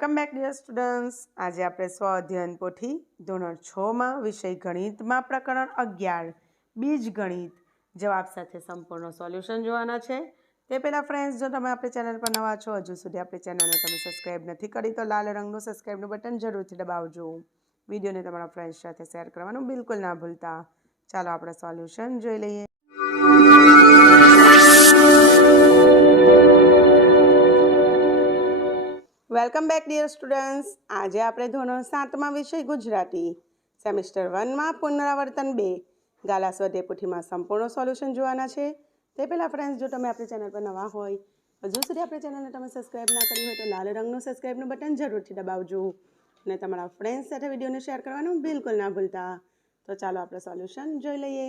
Welcome back dear students. આજે આપણે સ્વ અધ્યયન પોથી ધોરણ 6માં વિષય ગણિતમાં પ્રકરણ 11 બીજગણિત જવાબ સાથે સંપૂર્ણ સોલ્યુશન જોવાના છે। તે પહેલાં ફ્રેન્ડ્સ, જો તમે આપણી ચેનલ પર નવા છો, હજુ સુધી આપણી ચેનલને તમે સબસ્ક્રાઈબ નથી કરી તો લાલ રંગનું સબસ્ક્રાઈબનું બટન જરૂરથી દબાવજો। વિડીયોને તમારા ફ્રેન્ડ્સ સાથે શેર કરવાનું બિલકુલ ના ભૂલતા। ચાલો આપણે સોલ્યુશન જોઈ લઈએ। Welcome back dear students. આજે આપણે ધોરણ 7માં વિષય ગુજરાતી સેમિસ્ટર 1માં પુનરાવર્તન 2 ગાલા સ્વાધ્યાય પોથીમાં સંપૂર્ણ સોલ્યુશન જોવાના છે। તે પહેલાં ફ્રેન્ડ્સ, જો તમે આપણી ચેનલ પર નવા હોય, હજુ સુધી આપણી ચેનલને તમે સબસ્ક્રાઈબ ના કરી હોય તો લાલ રંગનું સબસ્ક્રાઈબનું બટન જરૂરથી દબાવજો અને તમારા ફ્રેન્ડ્સ સાથે વિડીયોને શેર કરવાનું બિલકુલ ના ભૂલતા। તો ચાલો આપણે સોલ્યુશન જોઈ લઈએ।